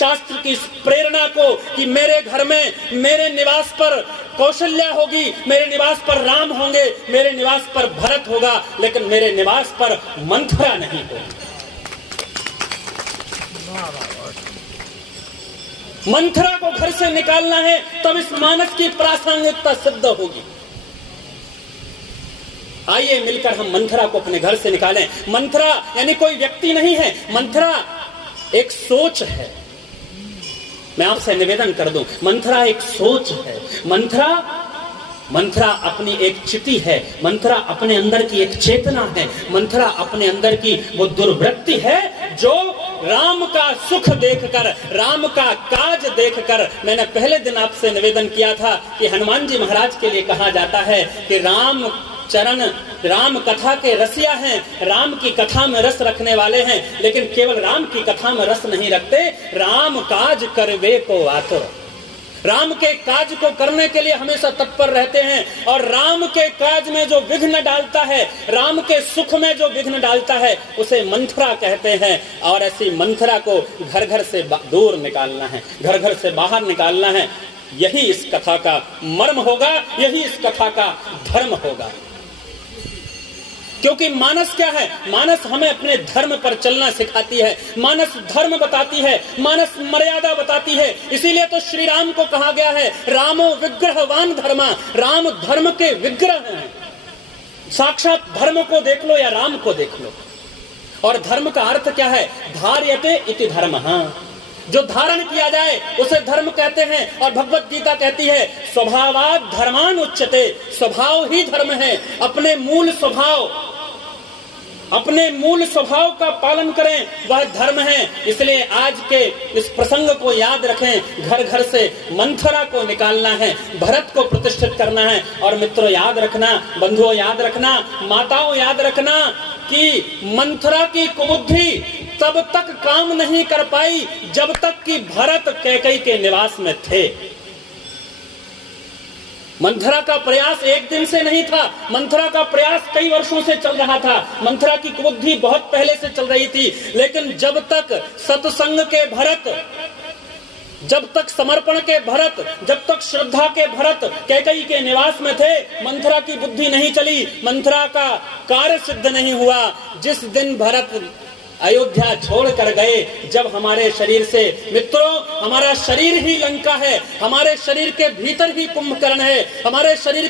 शास्त्र की इस प्रेरणा को कि मेरे घर में, मेरे निवास पर कौशल्या होगी, मेरे निवास पर राम होंगे, मेरे निवास पर भरत होगा, लेकिन मेरे निवास पर मंथरा नहीं होगी। मंथरा को घर से निकालना है, तब इस मानस की प्रासंगिकता सिद्ध होगी। आइए मिलकर हम मंथरा को अपने घर से निकालें। मंथरा यानी कोई व्यक्ति नहीं है, मंथरा एक सोच है। मैं आपसे निवेदन कर दूं, मंथरा एक सोच है। मंथरा अपनी एक चिति है, मंथरा अपने अंदर की एक चेतना है, मंथरा अपने अंदर की वो दुर्वृत्ति है जो राम का सुख देखकर, राम का काज देखकर, मैंने पहले दिन आपसे निवेदन किया था कि हनुमान जी महाराज के लिए कहा जाता है कि राम चरण, राम कथा के रसिया हैं, राम की कथा में रस रखने वाले हैं, लेकिन केवल राम की कथा में रस नहीं रखते, राम काज करवे को आतुर, राम के काज को करने के लिए हमेशा तत्पर रहते हैं। और राम के काज में जो विघ्न डालता है, राम के सुख में जो विघ्न डालता है, उसे मंथरा कहते हैं। और ऐसी मंथरा को घर घर से दूर निकालना है, घर घर से बाहर निकालना है। यही इस कथा का मर्म होगा, यही इस कथा का धर्म होगा। क्योंकि मानस क्या है? मानस हमें अपने धर्म पर चलना सिखाती है, मानस धर्म बताती है, मानस मर्यादा बताती है। इसीलिए तो श्री राम को कहा गया है रामो विग्रहवान धर्मा, राम धर्म के विग्रह हैं। साक्षात धर्म को देख लो या राम को देख लो। और धर्म का अर्थ क्या है? धार्यते इति धर्मः, जो धारण किया जाए उसे धर्म कहते हैं। और भगवत गीता कहती है स्वभावात् धर्मान उच्यते, स्वभाव ही धर्म है। अपने मूल स्वभाव का पालन करें, वह धर्म है। इसलिए आज के इस प्रसंग को याद रखें, घर घर से मंथरा को निकालना है, भरत को प्रतिष्ठित करना है। और मित्रों याद रखना, बंधुओं याद रखना, माताओं याद रखना कि मंथरा की कुबुद्धि तब तक काम नहीं कर पाई जब तक कि भरत कैकेयी के निवास में थे। मंथरा का प्रयास एक दिन से नहीं था, मंथरा का प्रयास कई वर्षों से चल रहा था। मंथरा की कुबुद्धि बहुत पहले से चल रही थी, लेकिन जब तक सत्संग के भरत, जब तक समर्पण के भरत, जब तक श्रद्धा के भरत कैकेयी के निवास में थे, मंथरा की बुद्धि नहीं चली, मंथरा का कार्य सिद्ध नहीं हुआ। जिस दिन भरत अयोध्या छोड़ कर गए, जब हमारे शरीर से, मित्रों हमारा शरीर ही लंका है, हमारे शरीर के भीतर ही कुंभकर्ण है, हमारे शरीर